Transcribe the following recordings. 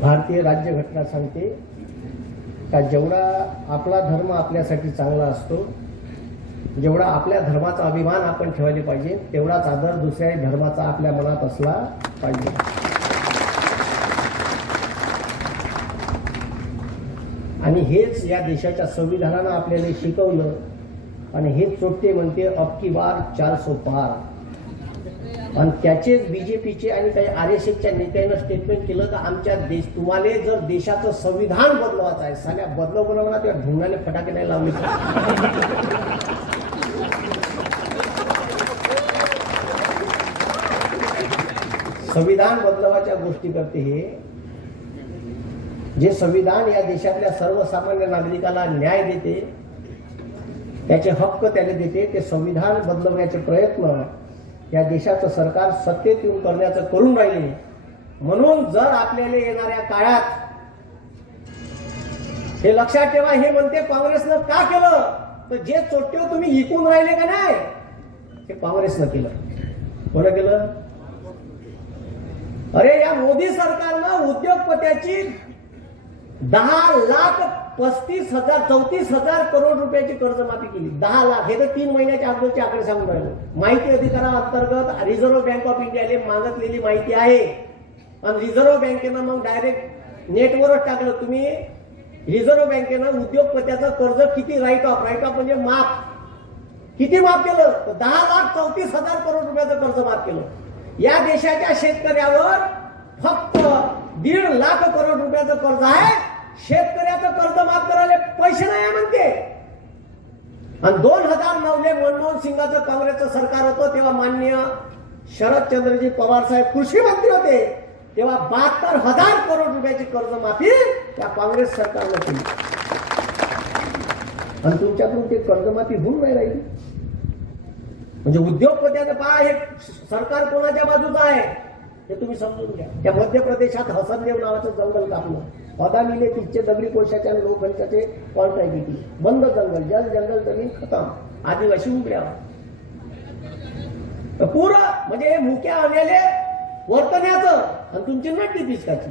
भारतीय राज्यघटना सांगते का जेवढा आपला धर्म आपल्यासाठी चांगला असतो जेवढा आपल्या धर्माचा अभिमान आपण ठेवायला पाहिजे तेवढाच आदर दुसऱ्या धर्माचा आपल्या मनात असला पाहिजे. आणि हेच या देशाच्या संविधानानं आपल्याला शिकवलं आणि हेच चोट्टे म्हणते अब की बार सो पार. आणि त्याचेच बीजेपीचे आणि काही आर एस एसच्या नेत्यानं स्टेटमेंट केलं तर आमच्या देश तुम्हाला जर देशाचं संविधान बदलवायचं आहे साल्या बदलव बनवला तेव्हा ढुंगाने फटाके नाही लावले. संविधान बदलवाच्या गोष्टी करते हे. जे संविधान या देशातल्या सर्वसामान्य नागरिकाला न्याय देते त्याचे हक्क त्याने देते ते संविधान बदलवण्याचे प्रयत्न या देशाचं सरकार सत्तेत येऊन करण्याचं करून राहिले. म्हणून जर आपल्याला येणाऱ्या काळात हे लक्षात ठेवा हे म्हणते काँग्रेसनं का केलं? तर जे चोट्टे तुम्ही इकून राहिले का नाही हे काँग्रेसनं केलं. कोण केलं? अरे या मोदी सरकारनं उद्योगपत्याची दहा लाख पस्तीस हजार चौतीस हजार करोड रुपयाची कर्जमाफी केली. दहा लाख. हे तर तीन महिन्याच्या अगोदरचे आकडे सांगून राहिले. माहिती अधिकाराअंतर्गत रिझर्व्ह बँक ऑफ इंडियाने मागितलेली माहिती आहे. आणि रिझर्व्ह बँकेनं मग डायरेक्ट नेटवरच टाकलं. तुम्ही रिझर्व्ह बँकेनं उद्योगपत्याचं कर्ज किती राईट ऑफ राईट ऑफ म्हणजे माफ. किती माफ केलं? तर दहा लाख चौतीस हजार करोड रुपयाचं कर्ज माफ केलं. या देशाच्या शेतकऱ्यावर फक्त दीड लाख करोड रुपयाचं कर्ज आहे. शेतकऱ्याचं कर्ज माफ करायला पैसे नाही म्हणते. आणि दोन हजार नऊले मनमोहन सिंगाचं काँग्रेसचं सरकार होतं तेव्हा माननीय शरदचंद्रजी पवार साहेब कृषी मंत्री होते. तेव्हा बहात्तर हजार करोड रुपयाची कर्जमाफी त्या काँग्रेस सरकारनं केली. आणि तुमच्याकडून ते कर्जमाफी होऊन नाही राहिली. म्हणजे उद्योगपत्याचं पहा हे सरकार कोणाच्या बाजूचं आहे हे तुम्ही समजून घ्या. त्या मध्य प्रदेशात हसनदेव नावाचं जंगल कापलं. अदानीने तिथचे दगडी कोशाच्या आणि लोखंडाचे कॉन्ट्रॅक्ट किती बंद जंगल जल जंगल जमीन खतम. आदिवासी उभ्या तर म्हणजे हे मुक्या आण्याले वर्तण्याचं. आणि तुमची नट्टी पिचकाची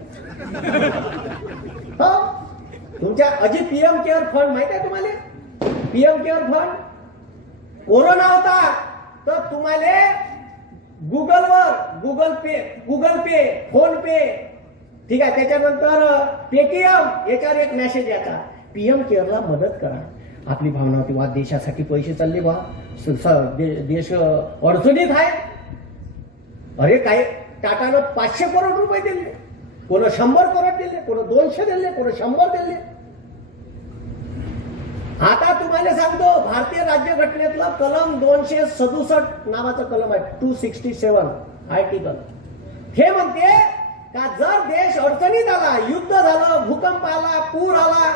तुमच्या अजित पीएम केअर फंड माहीत आहे तुम्हाला? PM care fund? कोरोना होता. तर तुम्हाला गुगलवर Google Pay Google Pay PhonePe ठीक आहे त्याच्यानंतर पेटीएम याच्यावर एक मेसेज याचा पीएम केअरला मदत करा. आपली भावना होती वा देशासाठी पैसे चालले वा देश अडचणीत आहे. अरे काय टाटानं पाचशे करोड रुपये दिले. कोण शंभर करोड दिले कोण दोनशे दिले कोण शंभर दिले. आता तुम्हाला सांगतो भारतीय राज्यघटनेतलं कलम दोनशे सदुसष्ट नावाचं कलम आहे टू सिक्स्टी सेवन आर्टिकल हे म्हणते का जर देश अडचणीत आला युद्ध झालं भूकंप आला पूर आला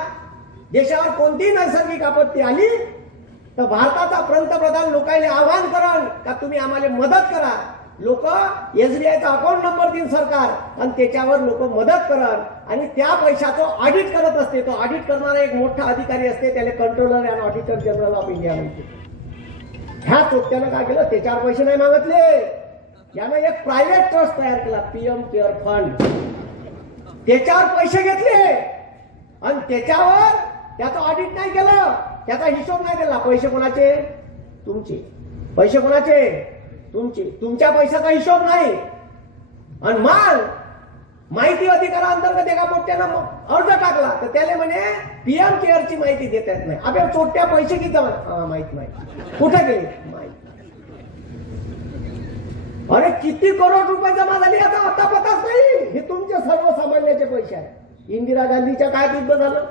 देशावर कोणतीही नैसर्गिक आपत्ती आली तर भारताचा पंतप्रधान लोकांना आवाहन कराल का तुम्ही आम्हाला मदत करा. लोक एसबीआयचा अकाउंट नंबर देईन सरकार आणि त्याच्यावर लोक मदत करल. आणि त्या पैशाचं ऑडिट करत असते. तो ऑडिट करणारा एक मोठा अधिकारी असते त्याला controller and auditor general of India म्हणते ह्या चोपट्यानं काय केलं? त्याच्यावर पैसे नाही मागितले. यानं एक प्रायव्हेट ट्रस्ट तयार केला पीएम केअर फंड त्याच्यावर पैसे घेतले. आणि त्याच्यावर त्याचं ऑडिट नाही केलं. त्याचा हिशोब नाही दिला पैसे कोणाचे? तुमचे. पैसे कोणाचे? तुमचे. तुमच्या पैशाचा हिशोब नाही. आणि माल माहिती अधिकाराअंतर्गत एका मोठ्यानं अर्ज टाकला. तर त्याला म्हणे पीएम केअरची माहिती देता येत नाही. आपल्या चोट्या पैसे किती हा, माहीत नाही. कुठे गेले? माहीत अरे किती करोड रुपये जमा झाले आता? आता पताच नाही. हे तुमचे सर्वसामान्याचे पैसे आहे इंदिरा गांधीच्या काळात युद्ध झालं.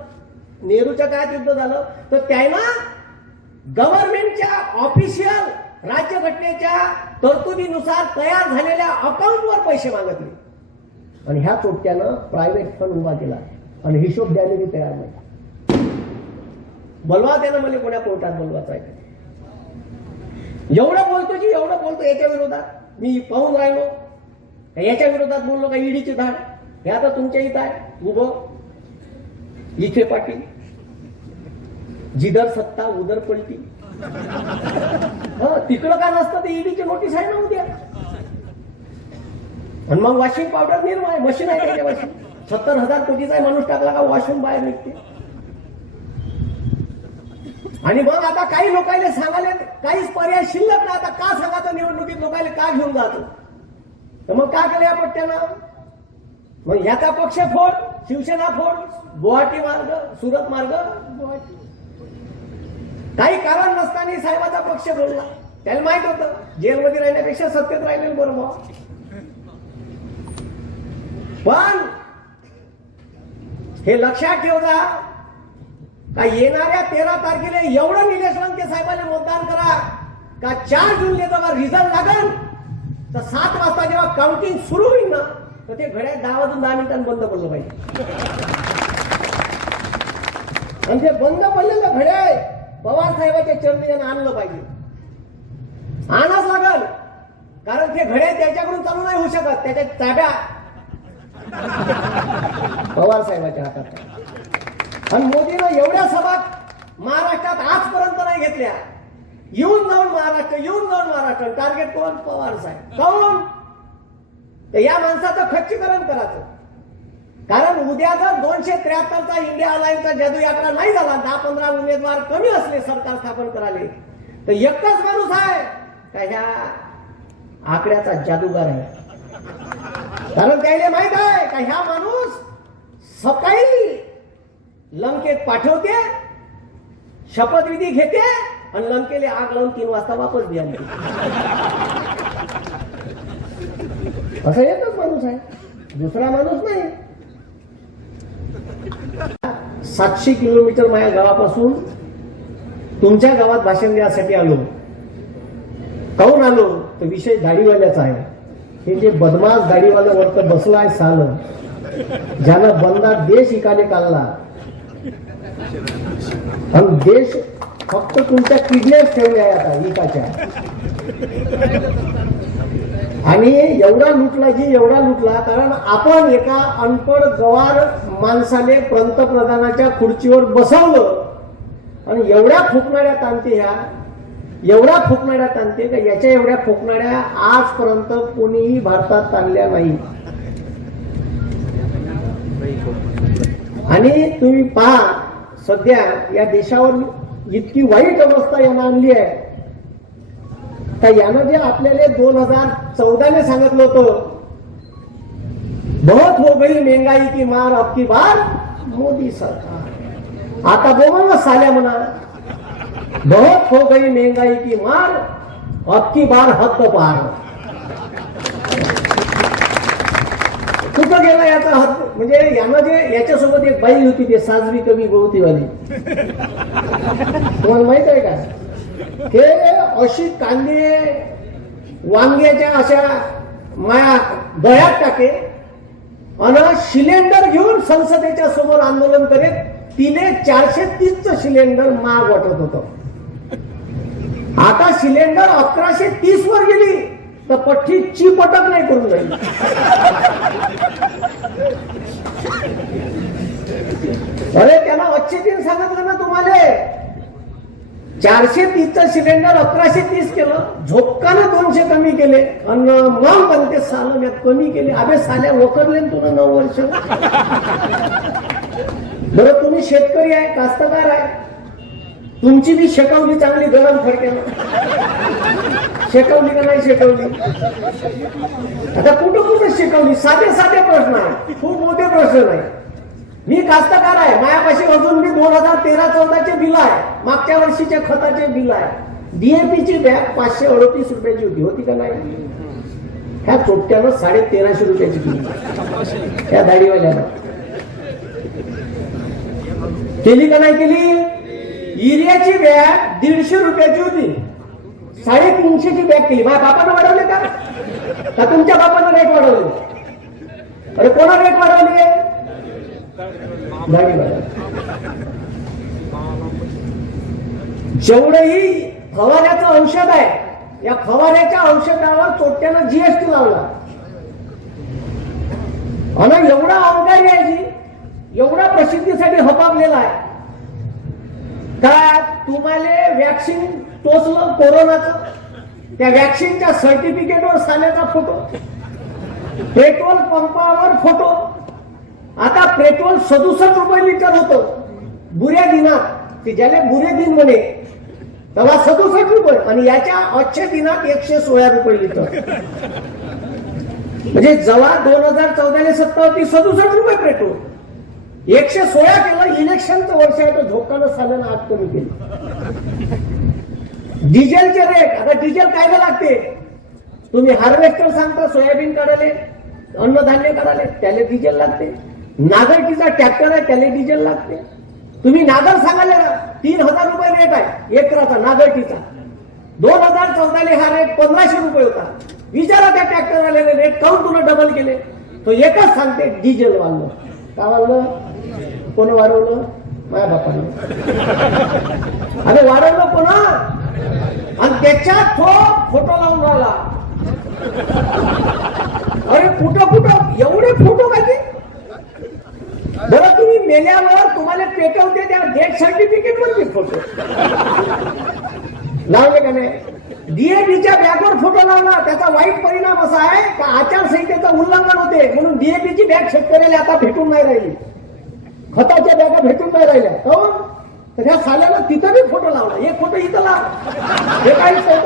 नेहरूच्या काळात युद्ध झालं. तर त्यांना गव्हर्नमेंटच्या ऑफिशियल राज्यघटनेच्या तरतुदीनुसार तयार झालेल्या अकाउंटवर पैसे मागितले. आणि ह्या चोपट्यानं प्रायव्हेट फंड उभा केला. आणि हिशोब द्यायला मी तयार नाही. बोलवा त्यानं मला कोण्या कोर्टात बोलवायचं आहे. एवढं बोलतो की एवढं बोलतो याच्या विरोधात? मी पाहून राहिलो. याच्या विरोधात बोललो का ईडीची धाड? हे आता तुमच्या इथं आहे. उभं. इथे पाटील. जिधर सत्ता उदर पलटी. हा तिकडं काय नसतं? ते ईडीची नोटीस आहे ना उद्या. आणि मग वॉशिंग पावडर निर्माण मशीन आहे त्याच्या वॉशिंग छत्तर हजार कोटीचा माणूस टाकला का वॉशरूम बाहेर निघते. आणि मग आता काही लोकांना सांगायला काहीच पर्याय शिल्लक ना आता का सांगायचं निवडणुकीत? लोकांना का घेऊन जातो तर मग का केलं या पट्ट्यानं? मग याचा पक्ष फोड शिवसेना फोड गुवाहाटी मार्ग सुरत मार्ग. काही कारण नसताना साहेबाचा पक्ष बोलला त्याला माहीत होतं जेलमध्ये राहण्यापेक्षा सत्तेत राहिलेलं बरोबर पण हे लक्षात ठेवता का येणाऱ्या तेरा तारखेला एवढं निलेश लंके साहेबांना मतदान करा? का चार जूनला जेव्हा रिझल्ट लागल तर सात वाजता जेव्हा काउंटिंग सुरू होईल ना तर ते घड्याळ दहा वाजून दहा मिनिटांनी बंद पडलं पाहिजे. आणि ते बंद पडलेलं घड्याळ पवार साहेबाच्या चरणी आणलं पाहिजे. आणाच लागल कारण ते घड्याळ त्याच्याकडून चालू नाही होऊ शकत त्याच्या चाब्या पवार साहेबाच्या हातात. आणि मोदीनं एवढ्या सभा महाराष्ट्रात आजपर्यंत नाही घेतल्या. येऊन जाऊन महाराष्ट्र येऊन जाऊन महाराष्ट्र. टार्गेट कोण? पवार साहेब. काऊन? तर या माणसाचं खच्चीकरण करायचं. कारण उद्या जर दोनशे त्र्याहत्तरचा इंडिया अलायन्सचा जादू यात्रा नाही झाला दहा पंधरा उमेदवार कमी असले सरकार स्थापन कराले तर एकच माणूस आहे का ह्या आकड्याचा जादूगार आहे? कारण त्याला माहीत आहे का ह्या माणूस सकाळी लंकेत पाठवते शपथविधी घेते आणि लंकेला आग लावून तीन वाजता वापस द्या असं एकच माणूस आहे. दुसरा माणूस नाही. सातशे किलोमीटर माझ्या गावापासून तुमच्या गावात भाषण देण्यासाठी आलो. काहून आलो? तर विषय दाढीवाल्याचा आहे. हे जे बदमाश बसला बसलाय साल ज्यानं बंदा देश इकाने काढला आणि देश फक्त तुमच्या किडनॅप ठेवल्या आहे आता विकाच्या. आणि एवढा लुटला जी एवढा लुटला कारण आपण एका अनपड गवार माणसाने पंतप्रधानाच्या खुर्चीवर बसवलं. आणि एवढ्या फुकणाऱ्या तांते ह्या एवढ्या फुकणाऱ्या तांते का याच्या एवढ्या फुकणाऱ्या आजपर्यंत कोणीही भारतात ताणल्या नाही. आणि तुम्ही पहा सध्या या देशावर इतकी वाईट अवस्था यानं आणली आहे. तर यानं जे आपल्याला दोन हजार चौदाने सांगितलं होतं बहुत हो गई महंगाई की मार अब की बार मोदी सरकार. आता बोमा साल्या म्हणा बहुत हो गई महंगाई की मार अब की बार हद्द पार हो. कुठं गेला याचा हात म्हणजे यानं जे याच्यासोबत एक बाई होती ते साजवी कमी गवतीवाली. तुम्हाला माहीत आहे का? हे अशी कांदे वांग्याच्या अशा माया दह्यात टाके आणि सिलेंडर घेऊन संसदेच्या समोर आंदोलन करेल तिने चारशे तीसचं सिलेंडर महाग वाटत होत. आता सिलेंडर अकराशे तीस वर गेली. तर पठ्ठी चिपटक नाही करून राहिली अरे त्याला अच्छे दिन सांगितलं ना तुम्हाला. चारशे तीसचं सिलेंडर अकराशे तीस केलं. झोपकानं दोनशे कमी केले. अन मग पण ते साल यात कमी केले. अबे साल्या वकरले तुला नऊ वर्ष. बरं तुम्ही शेतकरी आहे कास्तकार आहे. तुमची बी शेकवली चांगली गरम फडक्यानं. शेकवली का नाही शेकवली? आता कुठं कुठं शिकवली? साधे साधे प्रश्न आहे खूप मोठे प्रश्न नाही मी कास्तकार आहे. मायापाशी अजून मी दोन हजार तेरा चौदाचे बिल आहे. मागच्या वर्षीच्या खताचे बिल आहे. डीएपीची बॅग पाचशे अडतीस रुपयाची होती. होती का नाही? ह्या चोपट्यानं साडे तेराशे रुपयाची बिल त्या दाढीवाल्याला केली का नाही केली? युरियाची बॅग दीडशे रुपयाची होती. साडेतीनशेची बॅग केली. माझ्या बापानं वाढवले का? का तुमच्या बापानं रेट वाढवले? अरे कोणा रेट वाढवले? जेवढंही फवाऱ्याचं औषध आहे या फवाऱ्याच्या औषधावर चोट्यानं जीएसटी लावला. आणि एवढा अवघारी आहे जी एवढा प्रसिद्धीसाठी हपापलेला आहे. का तुम्हाला वॅक्सिन कोरोनाचं. त्या वॅक्सिनच्या सर्टिफिकेटवर साल्याचा फोटो पेट्रोल पंपावर फोटो आता पेट्रोल सदुसष्ट रुपये लिटर होतो. बुऱ्या दिनात. ते ज्याला बुरे दिन म्हणे तेव्हा सदुसष्ट रुपये. आणि याच्या अच्छे दिनात एकशे सोळा रुपये लिटर. म्हणजे जवळ दोन हजार चौदाला सत्ता होती सदुसष्ट रुपये पेट्रोल. एकशे सोळा केलं इलेक्शनचं वर्ष आहे तो धोकानं साल्यानं आज कमी केलं. डिझेलचे रेट आता डिझेल कायदा लागते? तुम्ही हार्वेस्टर सांगता सोयाबीन काढाले अन्नधान्य काढाले त्याला डिझेल लागते. नागरकीचा ट्रॅक्टर आहे त्याला डिझेल लागते. तुम्ही नागर सांगाले ना तीन हजार रुपये रेट आहे. एकराचा नागरकीचा दोन हजार चौदाले हा रेट पंधराशे रुपये होता. विचारा त्या ट्रॅक्टर आलेले रेट काऊन तुला डबल केले? तो एकच सांगते डिझेल वाढलं. का वाढलं? कोण वाढवलं? माझ्या बापाने. अरे वाढवलं कोणा? आणि त्याच्यात तो फोटो लावून राहिला. अरे कुठं कुठं एवढे फोटो काय ते? बरं तुम्ही मेल्यावर तुम्हाला पेटवते त्या डेथ सर्टिफिकेट वरती फोटो लावले का नाही? डीएपीच्या बॅगवर फोटो लावला. त्याचा वाईट परिणाम असा आहे का आचारसंहितेचं उल्लंघन होते. म्हणून डीएपीची बॅग शेतकऱ्याला आता भेटून नाही राहिली. खताच्या बॅगा भेटून नाही राहिल्या. हो तर ह्या साल्याला तिथं बी फोटो लावला. एक फोटो इथं लाव. हे काही हे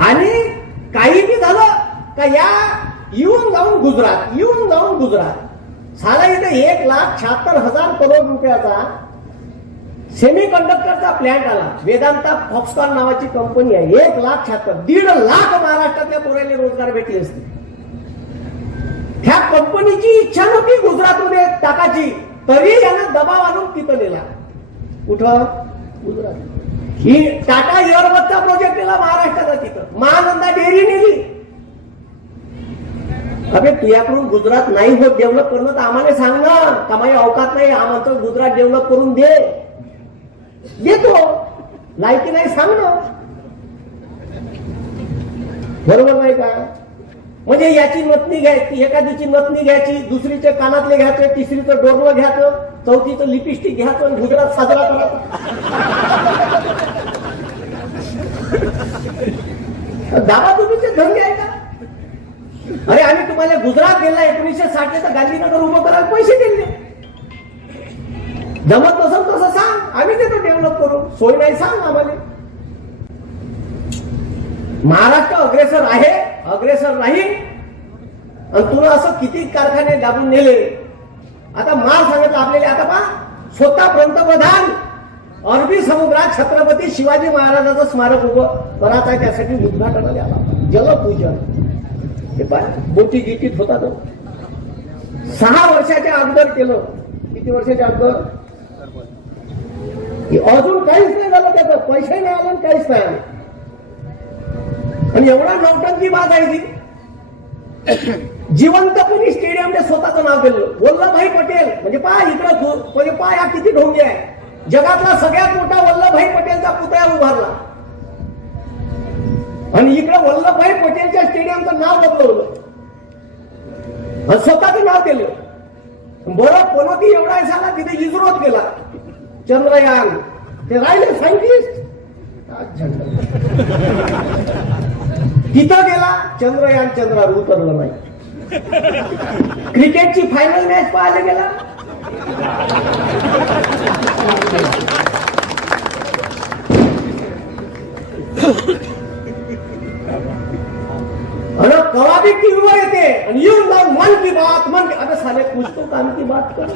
आणि काही बी झालं का या येऊन जाऊन गुजरात येऊन जाऊन गुजरात. साला इथे एक लाख शहात्तर हजार करोड रुपयाचा सेमी कंडक्टरचा प्लॅन्ट आला. वेदांता फॉक्सकॉन नावाची कंपनी आहे. एक लाख शहात्तर दीड लाख महाराष्ट्रातल्या पोरांनी रोजगार भेटले असते. ह्या कंपनीची इच्छा नव्हती गुजरातमध्ये टाकायची तरी यानं दबाव आणून तिथं नेला. कुठं गुजरात ही टाटा एअरबसचा प्रोजेक्ट केला महाराष्ट्राचा तिथं. महानंदा डेअरी नेली. अरे तुझ्याकडून गुजरात नाही होत डेव्हलप करणं तर आम्हाला सांग ना. का अवकात नाही? आम्हाला गुजरात डेव्हलप करून दे. येतो. नाही की नाही सांग ना बरोबर नाही का? म्हणजे याची नतनी घ्यायची एखादीची नतनी घ्यायची दुसरीचे कानातले घ्यायचे तिसरीचं डोरलं घ्यायचं चौथीचं लिपस्टिक घ्यायचं आणि गुजरात साजरा करायचा. दादा तुम्हीचे धंदे आहे का अरे आम्ही तुम्हाला गुजरात गेला एकोणीसशे साठ गांधीनगर उभं करायला पैसे दिले. जमत नसेल तसं सांग. आम्ही देतो डेव्हलप करू. सोय नाही सांग आम्हाला. महाराष्ट्र अग्रेसर आहे अग्रेसर नाही. आणि तुला असं किती कारखाने दाबून नेले? आता माल सांगितलं आपल्याला. आता पा स्वतः पंतप्रधान अरबी समुद्रात छत्रपती शिवाजी महाराजाचं स्मारक उभं. करायचं आहे त्यासाठी उद्घाटनाला आला जलपूजन. हे पाय बोटी गिटीत होता तो. सहा वर्षाच्या अगोदर केलं. किती वर्षाच्या अगोदर? अजून काहीच नाही झालं त्याचं. पैसे नाही आले काहीच नाही आले. आणि एवढा नौटंकी बाज आहे ती जिवंतपणी स्टेडियमने स्वतःचं नाव दिलं वल्लभभाई पटेल. म्हणजे पहा इकडं म्हणजे पहा या किती ढोंगी आहे. जगातला सगळ्यात मोठा वल्लभभाई पटेलचा पुतळा उभारला. आणि इकडं वल्लभभाई पटेलच्या स्टेडियमचं नाव बदलवलं. आणि स्वतःचं नाव केलं. बरं पनोती एवढा झाला तिथे इस्रोत गेला चंद्रयान. ते राहिले सायंटिस्ट. तिथं गेला चंद्रयान चंद्रावर उतरलं नाही. क्रिकेटची फायनल मॅच पाहायला गेला. अरे कवा भी टीव्हीवर येते आणि येऊन जाऊन मन की बात मन की अरे साले कुछ तो काम की बात कर.